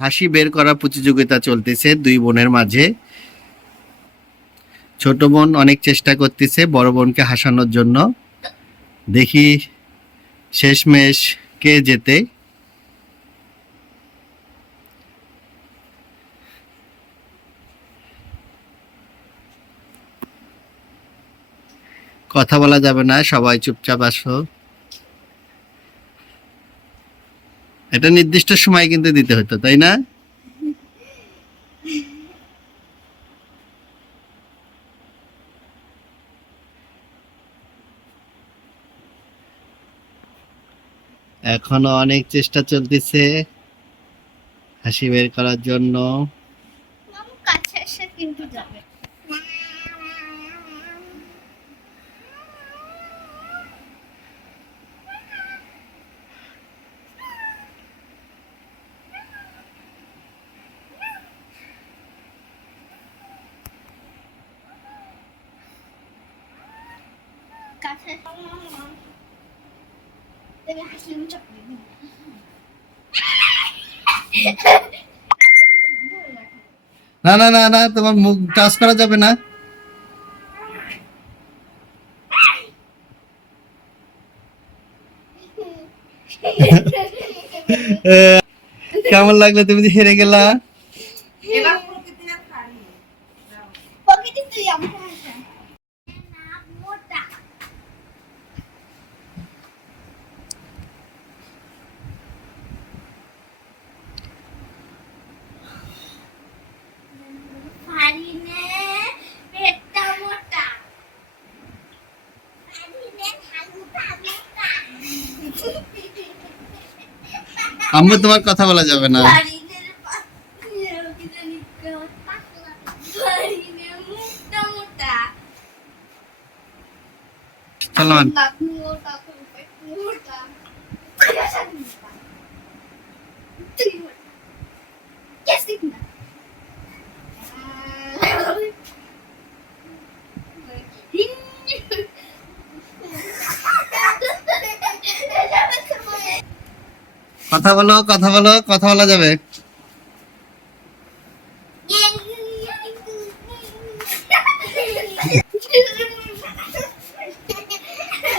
হাসি বের করা প্রতিযোগিতা চলতেছে দুই বোনের মাঝে। ছোট বোন অনেক চেষ্টা করতেছে বড় বোনকে হাসানোর জন্য। দেখি শেষমেশ কে যেতে কথা বলা যাবে না, সবাই চুপচাপ আসো। এটা নির্দিষ্ট সময় কিন্তু দিতে হতো তাই না? এখনও অনেক চেষ্টা চলতেছে হাসি বের করার জন্য। কাছে এসে কিন্তু যাবে। কাছে দেখে হাসি চাপড়ি না না না না তোমার মুখ টাচ করা যাবে না। কেমন লাগল? তুমি যে হেরে গেলা। প্রকৃতি তুই আমাকে আম্মু তোমার কথা বলা যাবে না। ফারিনের কথা বলো কথা বলো কথা বলা যাবে।